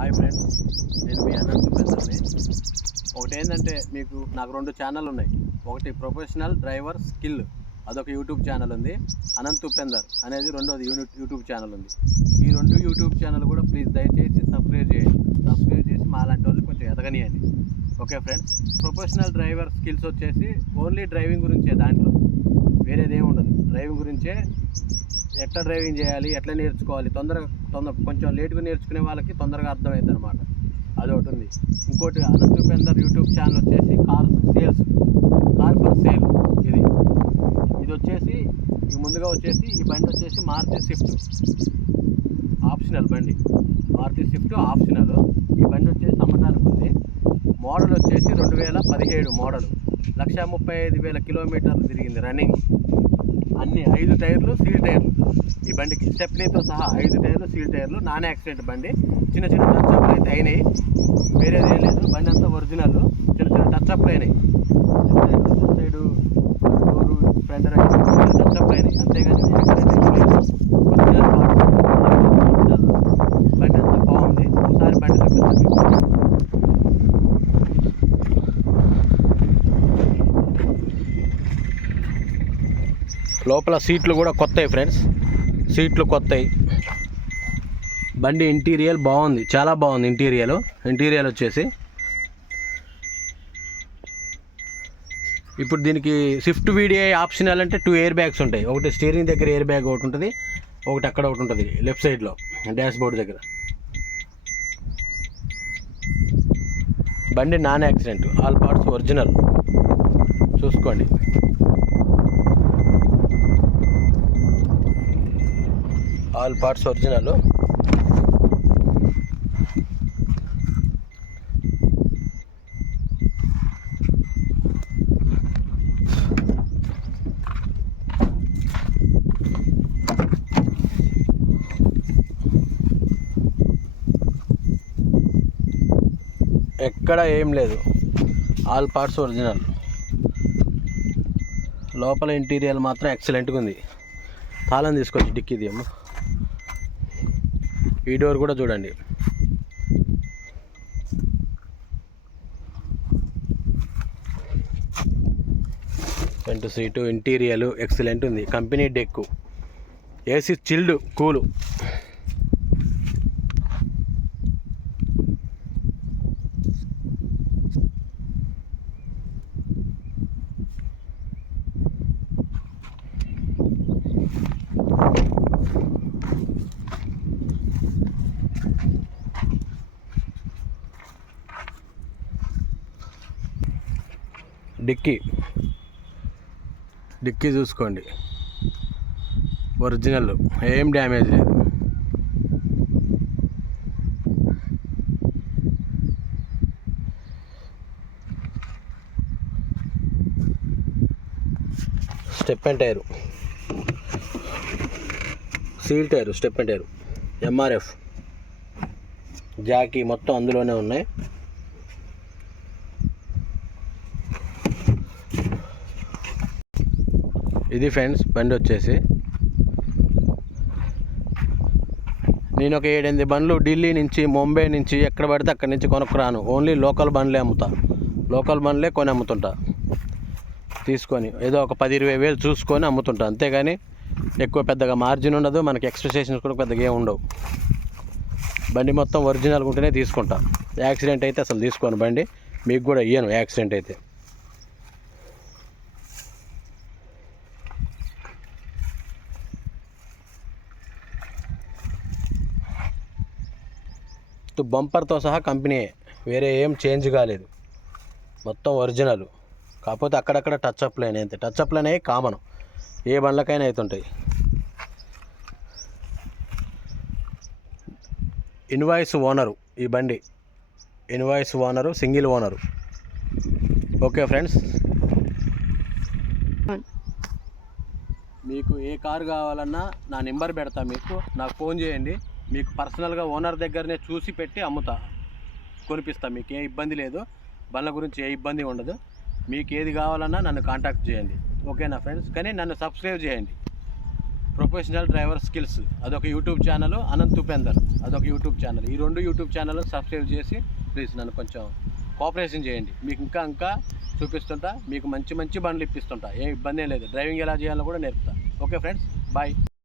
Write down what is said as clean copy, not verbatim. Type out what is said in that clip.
Hi friends, నేను మీ అనంత్ పెద్దర్ని. ఒకటి ఏంటంటే నాకు 2 ఛానల్ ఉన్నాయి. ఒకటి ప్రొఫెషనల్ డ్రైవర్ స్కిల్, అదొక యూట్యూబ్ ఛానల్ ఉంది. అనంత్ ఉపేందర్ అనేది రెండోది యూట్యూబ్ ఛానల్ ఉంది. ఈ 2 యూట్యూబ్ ఛానల్ కూడా ప్లీజ్ దయచేసి సబ్స్క్రైబ్ చేయండి. సబ్స్క్రైబ్ చేసి మా లాంటి వాళ్ళు కొంచెం ఎదగనియండి. Okay friends, professional driver skills వచ్చేసి ఓన్లీ డ్రైవింగ్ గురించే, దాంట్లో వేరేదేమి ఉండదు. డ్రైవింగ్ గురించే, ఎట్లా డ్రైవింగ్ చేయాలి, ఎట్లా నేర్చుకోవాలి, తొందర కొంచెం లేట్గా నేర్చుకునే వాళ్ళకి తొందరగా అర్థమవుతుంది అనమాట. అదొకటి ఉంది. ఇంకోటి అనంత్ ఉపేందర్ యూట్యూబ్ ఛానల్ వచ్చేసి కార్ ఫర్ సేల్. ఇది వచ్చేసి ముందుగా వచ్చేసి ఈ బండి వచ్చేసి మారుతి స్విఫ్ట్ ఆప్షనల్ బండి. Maruti Swift optional. ఈ బండి వచ్చేసి అమ్మటానికి ఉంది. మోడల్ వచ్చేసి 2017 మోడల్. 135,000 కిలోమీటర్లు తిరిగింది రన్నింగ్. అన్ని 5 టైర్లు సీల్ టైర్లు. ఈ బండికి స్టెప్నీతో సహా 5 టైర్లు సీల్ టైర్లు. నాన్ యాక్సిడెంట్ బండి. చిన్న చిన్న టచ్అప్లు అయితే అయినాయి, వేరేది ఏం లేదు. బండి అంతా ఒరిజినల్. చిన్న చిన్న టచ్అప్లు అయినాయి, సైడు డోరు ఫ్రంట్ టచ్అప్లు అయినాయి, అంతేగాని ఒరిజినల్ బండి అంతా బాగుంది. ఒకసారి బండి చూపిస్తాను. లోపల సీట్లు కూడా కొత్తవి ఫ్రెండ్స్, సీట్లు కొత్తవి. బండి ఇంటీరియర్ బాగుంది, చాలా బాగుంది. ఇంటీరియర్ వచ్చేసి ఇప్పుడు దీనికి స్విఫ్ట్ వీడియో ఆప్షనల్ అంటే 2 ఎయిర్ బ్యాగ్స్ ఉంటాయి. ఒకటి స్టీరింగ్ దగ్గర ఎయిర్ బ్యాగ్ ఒకటి ఉంటుంది, ఒకటి అక్కడ ఒకటి ఉంటుంది లెఫ్ట్ సైడ్లో డాష్ బోర్డ్ దగ్గర. బండి non accident, all parts original. చూసుకోండి. All parts original. ఎక్కడ ఏం లేదు, ఆల్ పార్ట్స్ ఒరిజినల్. లోపల ఇంటీరియర్ మాత్రం ఎక్సలెంట్గా ఉంది. తాళం తీసుకొచ్చి డిక్కీది అమ్మ. ఈ డోర్ కూడా చూడండి. ఫ్రంట్ సీటు ఇంటీరియర్ ఎక్సలెంట్ ఉంది. Company deck, AC chilled cool. Dicky చూసుకోండి, ఒరిజినల్, ఏం డ్యామేజ్ లేదు. Step and tyre, seal tyre, step and tyre, MRF, జాకీ మొత్తం అందులోనే ఉన్నాయి. ఇది ఫ్రెండ్స్ బండి వచ్చేసి. నేను ఒక 7-8 బండ్లు ఢిల్లీ నుంచి, ముంబై నుంచి, ఎక్కడ పడితే అక్కడి నుంచి కొనుక్కురాను. ఓన్లీ లోకల్ బండ్లే అమ్ముతా. లోకల్ బండ్లే కొని అమ్ముతుంటా. తీసుకొని ఏదో ఒక 10-20 వేలు చూసుకొని అమ్ముతుంటా, అంతేగాని ఎక్కువ పెద్దగా మార్జిన్ ఉండదు. మనకి ఎక్స్పెక్టేషన్స్ కూడా పెద్దగా ఏమి ఉండవు. బండి మొత్తం ఒరిజినల్గా ఉంటేనే తీసుకుంటా. యాక్సిడెంట్ అయితే అసలు తీసుకోను బండి, మీకు కూడా ఇయ్యను యాక్సిడెంట్ అయితే. బంపర్తో సహా కంపెనీయే, వేరే ఏం చేంజ్ కాలేదు, మొత్తం ఒరిజినల్. కాకపోతే అక్కడక్కడ టచ్అప్లు అయినాయి అంతే. టచ్అప్లు అనేవి కామన్, ఏ బండ్లకైనా అవుతుంటాయి. ఇన్వాయిస్ ఓనరు ఈ బండి, invoice owner, single owner. Okay friends, మీకు ఏ కారు కావాలన్నా నా నెంబర్ పెడతా, నాకు ఫోన్ చేయండి. మీకు పర్సనల్గా ఓనర్ దగ్గరనే చూసి పెట్టి అమ్ముతా, కొనిపిస్తా. మీకు ఏ ఇబ్బంది లేదు, బండ్ల గురించి ఏ ఇబ్బంది ఉండదు. మీకు ఏది కావాలన్నా నన్ను కాంటాక్ట్ చేయండి. ఓకేనా ఫ్రెండ్స్? కానీ నన్ను సబ్స్క్రైబ్ చేయండి. ప్రొఫెషనల్ డ్రైవర్ స్కిల్స్ అదొక యూట్యూబ్ ఛానల్, అనంత్ ఉపేందర్ అదొక యూట్యూబ్ ఛానల్. ఈ 2 యూట్యూబ్ ఛానల్ సబ్స్క్రైబ్ చేసి ప్లీజ్ నన్ను కొంచెం కోఆపరేషన్ చేయండి. మీకు ఇంకా చూపిస్తుంటా, మీకు మంచి బండ్లు ఇప్పిస్తుంటా, ఏ ఇబ్బంది లేదు. డ్రైవింగ్ ఎలా చేయాలో కూడా నేర్పుతా. Okay friends, bye.